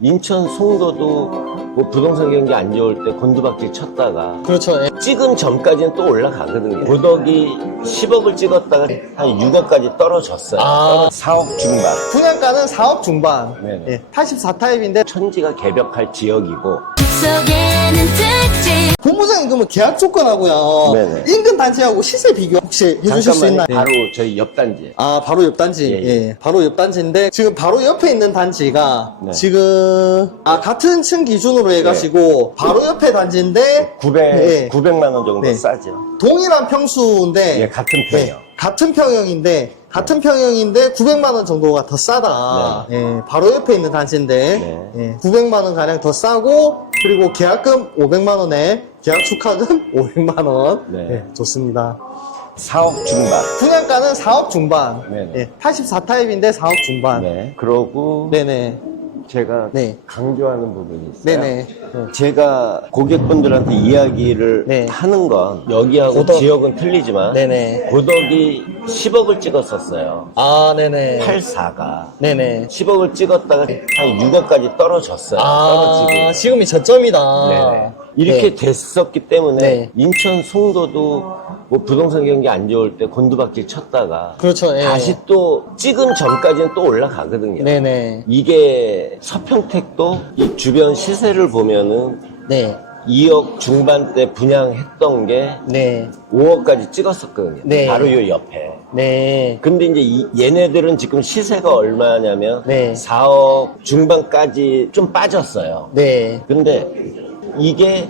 인천 송도도 뭐 부동산 경기 안 좋을 때 곤두박질 쳤다가 그렇죠. 예. 찍은 전까지는 또 올라가거든요. 고덕이 10억을 찍었다가 한 6억까지 떨어졌어요. 아. 4억 중반. 분양가는 4억 중반. 네네. 예. 84타입인데 천지가 개벽할 지역이고 속에는 특 징 본부장님 그러면 계약 조건하고요. 네네. 인근 단지하고 시세 비교 혹시 해주실 수 있나요? 바로 저희 옆 단지에. 아, 바로 옆 단지. 예, 예, 예. 바로 옆 단지인데, 지금 바로 옆에 있는 단지가, 네. 지금, 아, 같은 층 기준으로 해가지고, 바로 옆에 단지인데, 900, 예. 900만 원 정도 네. 싸죠. 동일한 평수인데, 예, 같은 평형. 네, 같은 평형인데, 같은 평형인데 900만 원 정도가 더 싸다. 예, 바로 옆에 있는 단지인데 네. 예, 900만 원 가량 더 싸고 그리고 계약금 500만 원에 계약 축하금 500만 원. 네. 예, 좋습니다. 4억 중반. 분양가는 4억 중반. 네네. 예, 84타입인데 4억 중반. 네. 그러고 네네. 제가 네. 강조하는 부분이 있어요. 네네. 네. 제가 고객분들한테 이야기를 네. 하는 건 여기하고 고덕. 지역은 틀리지만 네네. 고덕이 10억을 찍었었어요. 아, 네네. 84가 네네. 10억을 찍었다가 한 6억까지 떨어졌어요. 아, 떨어지고. 지금이 저점이다. 네네. 이렇게 네. 됐었기 때문에 네. 인천 송도도 뭐 부동산 경기 안 좋을 때 곤두박질 쳤다가 그렇죠. 예. 다시 또 찍은 전까지는 또 올라가거든요. 네네. 이게 서평택도 이 주변 시세를 보면은 네. 2억 중반대 분양했던 게 네. 5억까지 찍었었거든요. 네. 바로 요 옆에. 네. 근데 이제 이- 얘네들은 지금 시세가 얼마냐면 네. 4억 중반까지 좀 빠졌어요. 네. 근데 이게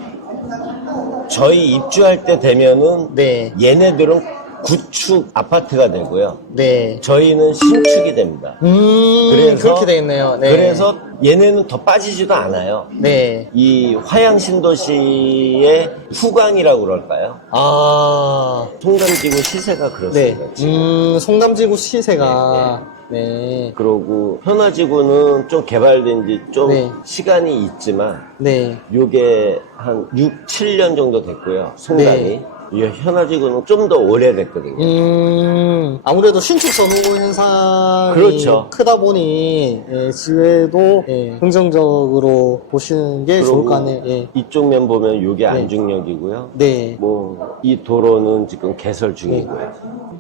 저희 입주할 때 되면은 네. 얘네들은 구축 아파트가 되고요. 네. 저희는 신축이 됩니다. 음, 그래서- 그렇게 되겠네요. 네. 그래서 얘네는 더 빠지지도 않아요. 네. 이 화양 신도시의 후광이라고 그럴까요? 아, 송담지구 시세가 네. 그렇습니다. 지금. 음, 송담지구 시세가, 네. 그러고 현아지구는 좀 개발된 지 좀 네. 시간이 있지만 네. 요게 한 6, 7년 정도 됐고요. 송담이. 네. 이 현아지구는 좀 더 오래됐거든요. 음, 아무래도 신축 선호 현상이 그렇죠. 크다 보니, 예, 지회도 예, 긍정적으로 보시는 게 좋을 것 같네요. 예. 이쪽 면 보면 요게 안중역이고요. 네. 뭐 이 도로는 지금 개설 중이고요.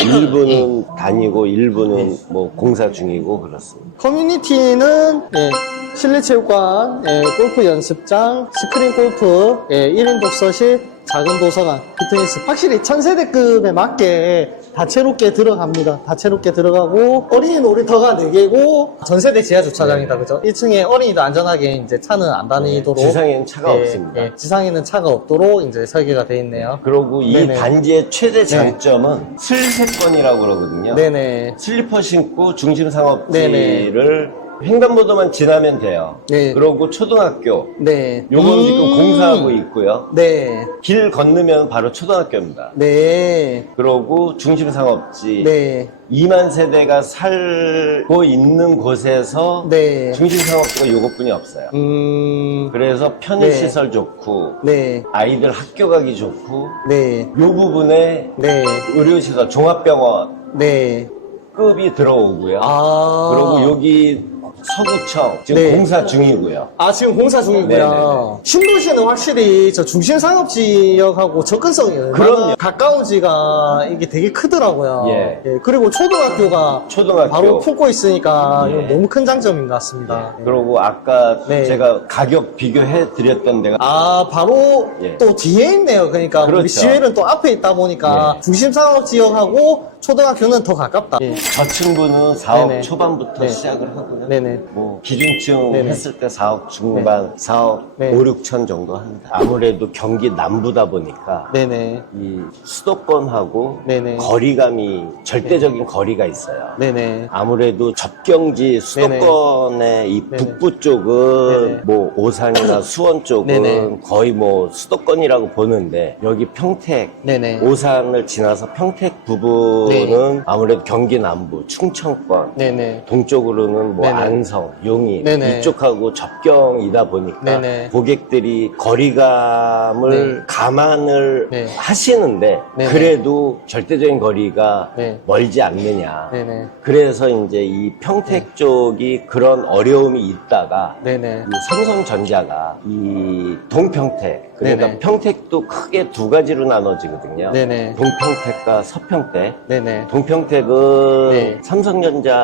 일부는 다니고 일부는 뭐 공사 중이고 그렇습니다. 커뮤니티는 예, 실내 체육관, 예, 골프 연습장, 스크린 골프, 예, 1인 독서실, 작은 도서관, 피트니스. 확실히 천세대급에 맞게 다채롭게 들어갑니다. 다채롭게 들어가고 어린이 놀이터가 4개고 전세대 지하 주차장이다. 그죠? 1층에 어린이도 안전하게 이제 차는 안 다니도록 지상에는 차가 예, 없습니다. 예, 지상에는 차가 없도록 이제 설계가 되어 있네요. 그리고 이 네네. 단지의 최대 장점은 슬세권이라고 그러거든요. 네네. 슬리퍼 신고 중심 상업지를 횡단보도만 지나면 돼요. 네. 그리고 초등학교 네. 요거는 음. 지금 공사하고 있고요. 네. 길 건너면 바로 초등학교입니다. 네. 그러고 중심 상업지 네. 2만 세대가 살고 있는 곳에서 네. 중심 상업지가 요것뿐이 없어요. 음. 그래서 편의 네. 시설 좋고 네. 아이들 학교 가기 좋고 네. 요 부분에 네. 의료시설 종합병원 네. 급이 들어오고요. 아. 그리고 여기 서구청 지금 네. 공사 중이고요. 아, 지금 공사 중이고요. 신도시는 확실히 저 중심 상업 지역하고 접근성이 얼마나 그럼요. 가까운지가 이게 되게 크더라고요. 예. 그리고 초등학교가 초등학교. 바로 품고 있으니까 예. 이거 너무 큰 장점인 것 같습니다. 예. 그리고 아까 네. 제가 가격 비교해 드렸던 데가 아, 바로 예. 또 뒤에 있네요. 그러니까 우리 그렇죠. 지회는 또 앞에 있다 보니까 예. 중심 상업 지역하고 초등학교는 더 가깝다. 예. 저층부는 4억 네네. 초반부터 네. 시작을 하고요. 네네. 뭐 기준층 네네. 했을 때 4억 중반, 4억 네. 5, 6천 정도 합니다. 아무래도 경기 남부다 보니까 네네. 이 수도권하고 네네. 거리감이 절대적인 거리가 있어요. 네네. 아무래도 접경지 수도권의 이. 북부 쪽은 네네. 뭐 오산이나 수원 쪽은 네네. 거의 뭐 수도권이라고 보는데 여기 평택 네네. 오산을 지나서 평택 부분 쪽으로는 아무래도 경기 남부, 충청권, 네네. 동쪽으로는 뭐 네네. 안성, 용인 네네. 이쪽하고 접경이다 보니까 네네. 고객들이 거리감을 네. 감안을 네. 하시는데 네네. 그래도 절대적인 거리가 네. 멀지 않느냐. 네네. 그래서 이제 이 평택 쪽이 그런 어려움이 있다가 네네. 이 삼성전자가 이 동평택 그러니까 네네. 평택도 크게 두 가지로 나눠지거든요. 네네. 동평택과 서평택. 네네. 동평택은 네. 삼성전자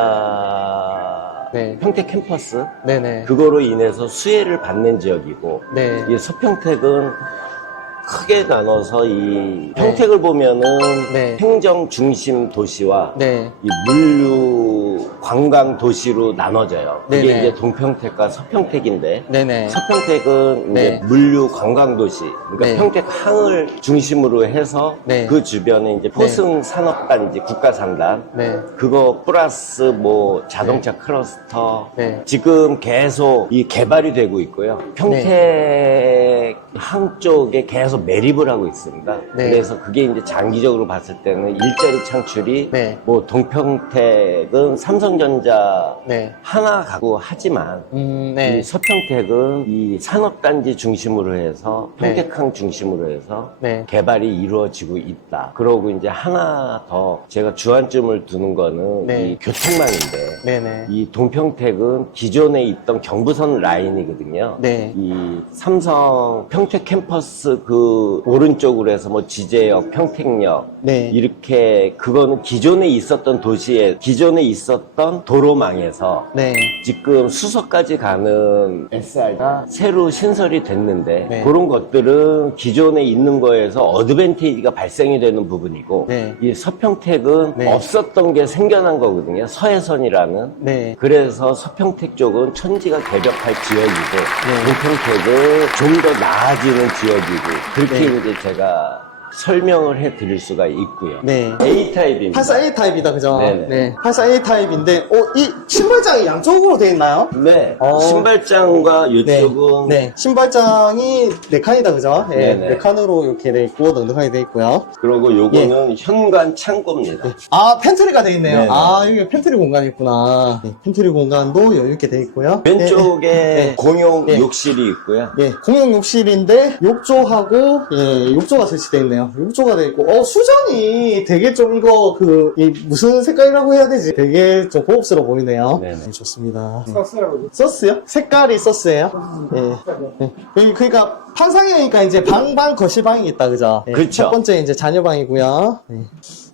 네. 평택 캠퍼스 네네. 그거로 인해서 수혜를 받는 지역이고 네. 이 서평택은 크게 나눠서 이 평택을 보면은 네. 행정 중심 도시와 네. 이 물류 관광 도시로 나눠져요. 네네. 이제 동평택과 서평택인데 네네. 서평택은 이제 네. 물류 관광 도시, 그러니까 네. 평택 항을 중심으로 해서 네. 그 주변에 이제 포승 산업단지 국가산단 네. 그거 플러스 뭐 자동차 클러스터 네. 지금 계속 이 개발이 되고 있고요. 평택 항 쪽에 계속 매립을 하고 있습니다. 네. 그래서 그게 이제 장기적으로 봤을 때는 일자리 창출이 네. 뭐 동평택은 삼성전자 네. 하나 가고 하지만 음, 이 네. 서평택은 이 산업단지 중심으로 해서 네. 평택항 중심으로 해서 네. 개발이 이루어지고 있다. 그러고 이제 하나 더 제가 주안점을 두는 거는 네. 이 교통망인데 네 네. 이 동평택은 기존에 있던 경부선 라인이거든요. 네. 이 삼성 평택 캠퍼스 그 오른쪽으로 해서 뭐 지제역, 평택역 네. 이렇게 그거는 기존에 있었던 도시에 기존에 있었던 도로망에서 네. 지금 수서까지 가는 SR가 새로 신설이 됐는데 네. 그런 것들은 기존에 있는 거에서 어드밴티지가 발생이 되는 부분이고 네. 이 서평택은 네. 없었던 게 생겨난 거거든요. 서해선이라는 네. 그래서 서평택 쪽은 천지가 개벽할 지역이고 네. 동평택은 좀 더 나아지는 지역이고 그렇게 네. 이제 제가 설명을 해 드릴 수가 있고요. 네. A타입입니다. 84A 타입이다, 그죠? 네네. 네. 84A 타입인데, 어, 이 신발장이 양쪽으로 되어 있나요? 네. 어. 신발장과 네. 이쪽은 네. 신발장이 네 칸이다, 그죠? 네. 네네. 네 칸으로 이렇게 돼 있고, 넉넉하게 돼 있고요. 그리고 요거는 현관 창고입니다. 아, 팬트리가 돼 있네요. 네네. 아, 여기 팬트리 공간이 있구나. 네, 팬트리 공간도 여유있게 돼 있고요. 왼쪽에 네. 공용 네. 욕실이 있고요. 예, 공용 욕실인데 욕조하고 예, 욕조가 설치되어 있네요. 욕조가 돼 있고, 어 수전이 되게 좀 이거 그 이 무슨 색깔이라고 해야 되지? 되게 좀 고급스러워 보이네요. 네네. 네, 좋습니다. 서스요? 서스요? 색깔이 서스예요? 예. 예. 여기 그러니까 판상이니까 이제 방방 거실방이 있다, 그죠? 예, 그쵸. 첫 번째 이제 자녀방이고요. 예.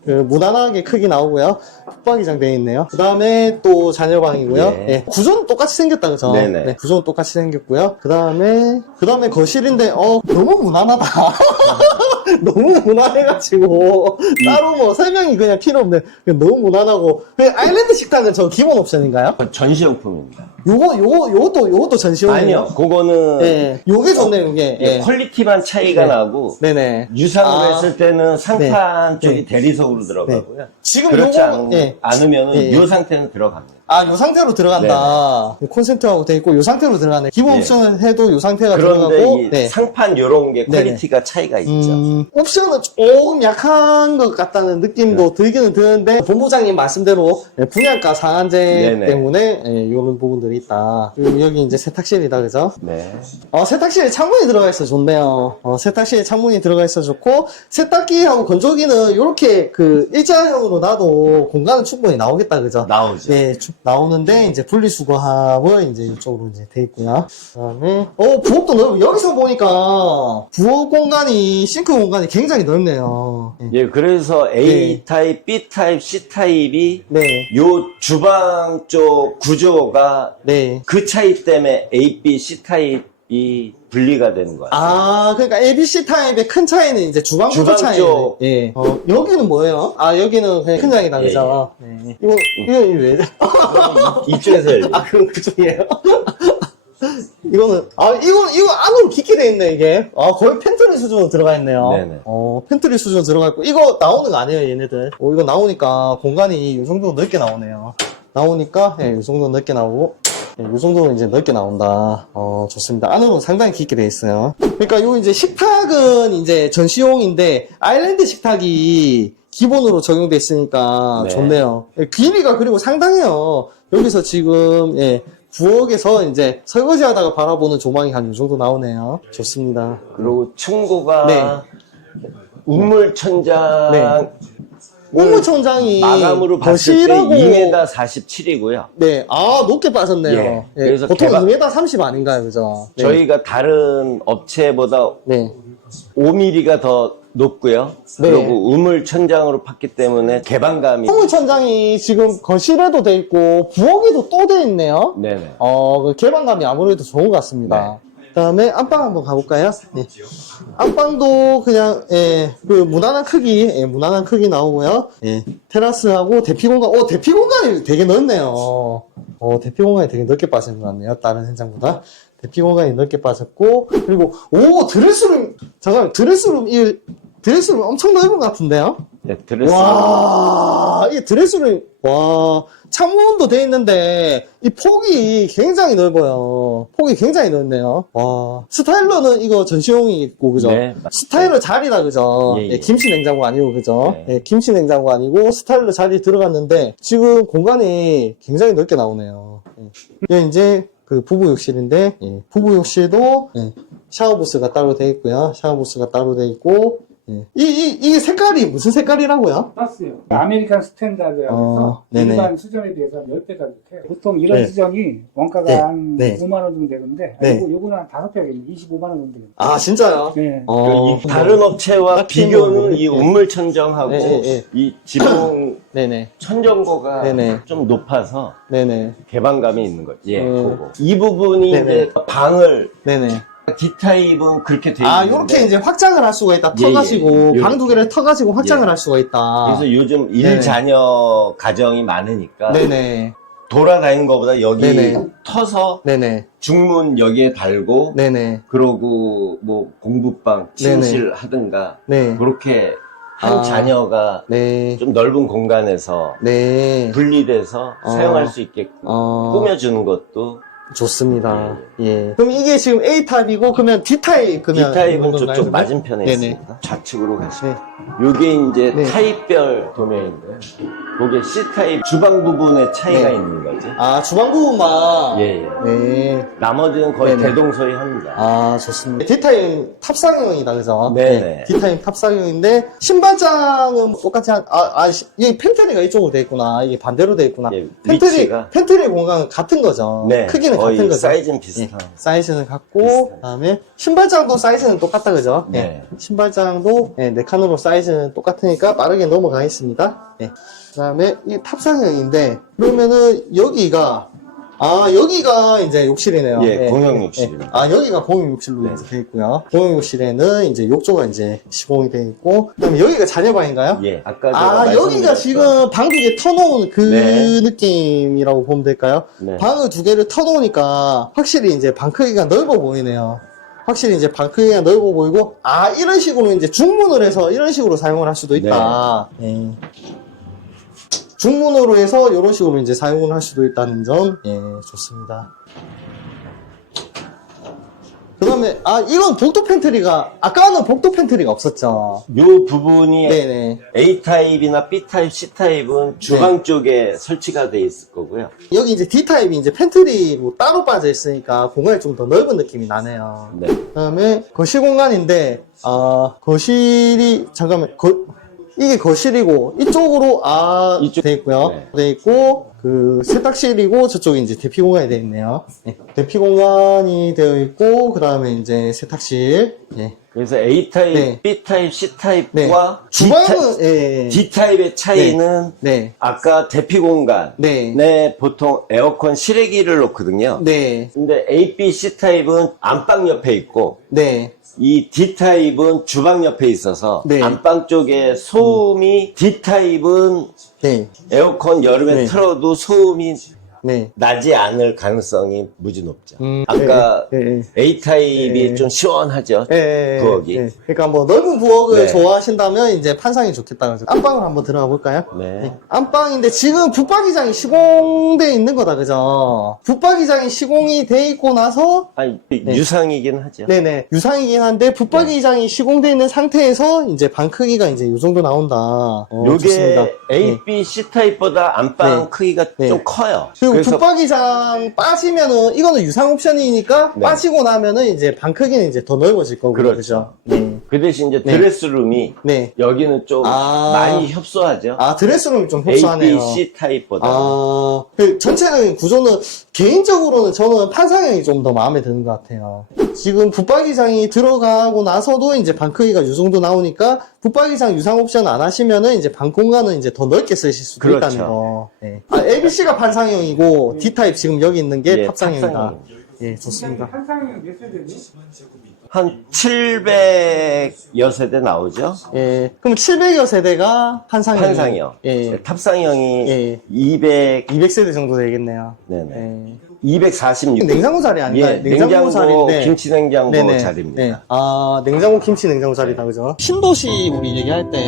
그 무난하게 크게 나오고요. 붙박이장 되어 있네요. 그 다음에 또 자녀방이고요. 네. 예. 구조는 똑같이 생겼다, 그죠? 네네. 네, 구조는 똑같이 생겼고요. 그 다음에, 그 다음에 거실인데, 어, 너무 무난하다. 너무 무난해가지고, 따로 뭐 설명이 그냥 필요 없네. 그냥 너무 무난하고. 그 아일랜드 식탁은 저 기본 옵션인가요? 전시용품입니다. 요거, 요거, 요것도, 요것도 전시용이에요. 아니요, 그거는 예. 요게 좋네요, 요게. 예, 예. 퀄리티만 차이가 네. 나고 네네. 유상으로 아. 했을 때는 상판 네. 쪽이 네. 대리석으로 들어가고요. 지금 그렇지 요거, 않, 예. 않으면 예, 예. 이 상태는 들어갑니다. 아, 요 상태로 들어간다. 콘센트하고 돼 있고, 요 상태로 들어가네. 기본 네. 옵션을 해도 요 상태가 그런데 들어가고, 이 네. 상판 요런 게. 퀄리티가 차이가 있죠. 음, 옵션은 조금 약한 것 같다는 느낌도 네. 들기는 드는데 본부장님 말씀대로 예, 분양가 상한제 네네. 때문에 예, 이런 부분들이 있다. 그리고 여기 이제 세탁실이다, 그죠? 네. 어, 세탁실에 창문이 들어가 있어 좋네요. 어, 세탁실에 창문이 들어가 있어 좋고 세탁기하고 건조기는 이렇게 그 일자형으로 놔도 공간은 충분히 나오겠다, 그죠? 나오죠. 네, 쭉 나오는데 이제 분리수거함을 이제 이쪽으로 이제 돼 있고요. 그다음에 어 부엌도 넓. 여기서 보니까 부엌 공간이 싱크 공간이 굉장히 넓네요. 네. 예, 그래서 A 타입, B 타입, C 타입이 네, 요 주방 쪽 구조가 네. 그 차이 때문에 A, B, C 타입이 분리가 되는 거예요. 아, 그러니까 ABC 타입의 큰 차이는 이제 주방 구조 주방 차이. 쪽. 예. 어, 여기는 뭐예요? 아, 여기는 그냥 큰 장이다, 예, 그죠? 네. 이거, 이거 왜, 이쪽에서 열려. 아, 그건 그쪽이에요? 이거는, 아, 이거, 이거 안으로 깊게 돼 있네, 이게. 아, 거의 팬트리 수준으로 들어가 있네요. 네네. 어, 팬트리 수준 들어가 있고, 이거 나오는 거 아니에요, 얘네들. 어, 이거 나오니까 공간이 이 정도 넓게 나오네요. 나오니까, 예, 이 정도 넓게 나오고, 예, 이 정도는 이제 넓게 나온다. 어, 좋습니다. 안으로는 상당히 깊게 돼 있어요. 그러니까 요 이제 식탁은 이제 전시용인데, 아일랜드 식탁이 기본으로 적용돼 있으니까 네. 좋네요. 예, 길이가 그리고 상당해요. 여기서 지금 예, 부엌에서 이제 설거지 하다가 바라보는 조망이 한 이 정도 나오네요. 좋습니다. 그리고 층고가 네. 우물 천장 네. 우무천장이 마감으로 봤을 때 거실하고 2m 47이고요. 네, 아 높게 빠졌네요. 예, 예, 그래서 보통 개방- 2m 30 아닌가요, 그죠? 네. 저희가 다른 업체보다 네, 5mm가 더 높고요. 네. 그리고 우물 천장으로 팠기 때문에 개방감이 우무천장이 지금 거실에도 돼 있고 부엌에도 또 돼 있네요. 네네. 어, 그 개방감이 아무래도 좋은 것 같습니다. 그다음에 안방 한번 가볼까요? 네. 안방도 그냥 예, 그 무난한 크기, 예, 무난한 크기 나오고요. 예, 테라스하고 대피 공간, 어 대피 공간이 되게 넓네요. 어 대피 공간이 되게 넓게 빠진 것 같네요. 다른 현장보다 대피 공간이 넓게 빠졌고 그리고 오 드레스룸 잠깐 드레스룸 이 드레스룸 엄청 넓은 것 같은데요? 네, 드레스. 와, 이 드레스룸, 와, 창문도 돼 있는데, 이 폭이 굉장히 넓어요. 폭이 굉장히 넓네요. 와, 스타일러는 이거 전시용이 있고, 그죠? 네. 스타일러 자리다, 그죠? 예, 예. 예, 김치 냉장고 아니고, 그죠? 네. 예, 김치 냉장고 아니고, 스타일러 자리 들어갔는데, 지금 공간이 굉장히 넓게 나오네요. 예. 예, 이제, 그 부부 욕실인데, 예, 부부 욕실도, 예, 샤워부스가 따로 돼 있고요. 샤워부스가 따로 돼 있고, 예. 이, 이, 이 색깔이 무슨 색깔이라고요? 땄어요. 아메리칸 스탠다드라고 해서 어, 네네. 일반 수전에 비해서 10배 가격해요. 보통 이런 네. 수전이 원가가 네, 한 네. 5만 원 정도 되는데 네. 요거, 요거는 한 5배겠네. 25만 원 정도 됩니다. 아, 진짜요? 네. 어, 이 다른 업체와 비교는 뭐, 이 네. 우물 천정하고 네, 네, 네. 이 지붕 네네. 천정고가 네네. 좀 높아서 네네. 개방감이 있는 거죠. 예, 음. 그거. 이 부분이 네네. 이제 방을 네네. D타입은 그렇게 돼 아, 있는데 요렇게 이제 확장을 할 수가 있다. 예, 터가지고, 예. 방두 개를 터가지고 확장을 예. 할 수가 있다. 그래서 요즘 네네. 일자녀 가정이 많으니까 네네. 돌아다니는 것보다 여기 네네. 터서 네네. 중문 여기에 달고 네네. 그러고 뭐 공부방 침실 하든가 네. 그렇게 한 아. 자녀가 네. 좀 넓은 공간에서 네. 분리돼서 어. 사용할 수 있게끔 어, 꾸며주는 것도 좋습니다. 예. 그럼 이게 지금 A타입이고, 그러면 D타입, 그러면. D타입은 저쪽? 맞은편에 네네. 있습니다. 좌측으로 가시면 네. 요게 이제 네. 타입별 도면인데요. 요게 C타입 주방 부분에 차이가 네. 있는 거죠. 아, 주방 부분만. 예, 예. 네. 나머지는 거의 네네. 대동소이합니다. 아, 좋습니다. D타임 탑상형이다, 그죠? 네네. D타임 탑상형인데, 신발장은 똑같이 한, 아, 아, 시- 이 팬트리가 이쪽으로 돼 있구나. 이게 반대로 돼 있구나. 예, 팬트리, 위치가. 팬트리 공간은 같은 거죠. 네, 크기는 같은 거죠. 사이즈는 예, 비슷한. 사이즈는 같고, 비슷해요. 그 다음에, 신발장도 사이즈는 똑같다, 그죠? 예. 네. 신발장도, 예, 네 칸으로 사이즈는 똑같으니까 빠르게 넘어가겠습니다. 예. 그 다음에, 이 탑상형인데, 그러면은, 여기가, 아, 여기가 이제 욕실이네요. 예, 공용 욕실입니다. 아, 여기가 공용 욕실로 네. 이제 돼 있고요. 공용 욕실에는 이제 욕조가 이제 시공이 돼 있고, 그 다음 에 여기가 자녀방인가요? 예, 아까 제가 아, 여기가 말씀드렸던- 지금 방두개 터놓은 그 네. 느낌이라고 보면 될까요? 네. 방을 두 개를 터놓으니까 확실히 이제 방 크기가 넓어 보이네요. 확실히 이제 방 크기가 넓어 보이고, 아, 이런 식으로 이제 중문을 해서 이런 식으로 사용을 할 수도 있다. 예. 중문으로 해서 이런 식으로 이제 사용을 할 수도 있다는 점, 예, 좋습니다. 그 다음에, 아, 이건 복도 팬트리가, 아까는 복도 팬트리가 없었죠. 요 부분이 네네. A타입이나 B타입, C타입은 주방 쪽에 설치가 돼 있을 거고요. 여기 이제 D타입이 이제 팬트리로 따로 빠져 있으니까 공간이 좀 더 넓은 느낌이 나네요. 네. 그 다음에 거실 공간인데, 아, 거실이, 잠깐만, 거, 이게 거실이고, 이쪽으로, 아, 이쪽- 돼 있고요. 네. 돼 있고, 그, 세탁실이고, 저쪽에 이제 대피 공간이 되어 있네요. 네. 대피 공간이 되어 있고, 그 다음에 이제 세탁실. 예. 그래서 A타입, 네. B타입, 네. C타입과 주방은, 예, 예. D타입의 차이는 네. 아까 대피 공간에 네. 보통 에어컨 실외기를 놓거든요. 네. 근데 A, B, C타입은 안방 옆에 있고 네. 이 D타입은 주방 옆에 있어서 네. 안방 쪽에 소음이 D타입은 네. 에어컨 여름에 네. 틀어도 소음이 네. 나지 않을 가능성이 무지 높죠. 음, 아까 예, 예, 예. A타입이 예. 좀 시원하죠. 예, 예, 부엌이. 예. 그러니까 뭐 넓은 부엌을 네. 좋아하신다면 이제 판상이 좋겠다. 그죠? 안방을 한번 들어가 볼까요? 네. 안방인데 지금 붙박이장이 시공돼 있는 거다, 그죠? 붙박이장이 시공이 돼 있고 나서 아니, 유상이긴 하죠. 네네 유상이긴 한데 붙박이장이 시공돼 있는 상태에서 이제 방 크기가 이제 이 정도 나온다. 어, 요게 좋습니다. A, 네. B, C 타입보다 안방 네. 크기가 네. 좀 커요. 그 리고 그래서 붙박이장 빠지면은 이거는 유상 옵션이니까 네. 빠지고 나면은 이제 방 크기는 이제 더 넓어질 거고 그렇죠. 그죠? 네. 그 대신 이제 네. 드레스룸이 네. 여기는 좀 아. 많이 협소하죠. 아 드레스룸이 좀 A, 협소하네요. B, C 타입보다. 아, 그 전체적인 구조는 개인적으로는 저는 판상형이 좀 더 마음에 드는 것 같아요. 지금 붙박이장이 들어가고 나서도 이제 방 크기가 이 정도 나오니까 붙박이장 유상 옵션 안 하시면은 이제 방 공간은 이제 더 넓게 쓰실 수도 그렇죠. 있다는 거. 네. 아, ABC가 판상형이고 D 타입 지금 여기 있는 게 예, 탑상형이다. 탑상형. 예, 좋습니다. 몇 세대니? 한 700여 세대 나오죠? 예, 그럼 700여 세대가 판상형. 판상형. 예, 탑상형이 예. 200, 200세대 정도 되겠네요. 네네. 예. 246. 냉장고 자리 아닌가요? 예, 냉장고, 자리인데. 김치 냉장고 네네. 자리입니다. 네. 아, 냉장고, 김치 냉장고 자리다, 그죠? 신도시 우리 얘기할 때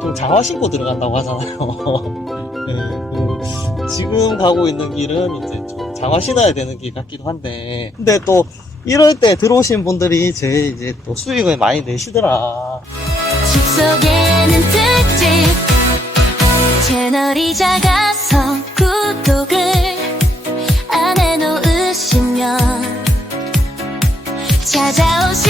좀 장화 신고 들어간다고 하잖아요. 네, 그 지금 가고 있는 길은 이제 좀 장화 신어야 되는 길 같기도 한데. 근데 또 이럴 때 들어오신 분들이 제 이제 또 수익을 많이 내시더라. 집 속에는 특집 채널이 작아서 구독을 안 해놓으시면 찾아오시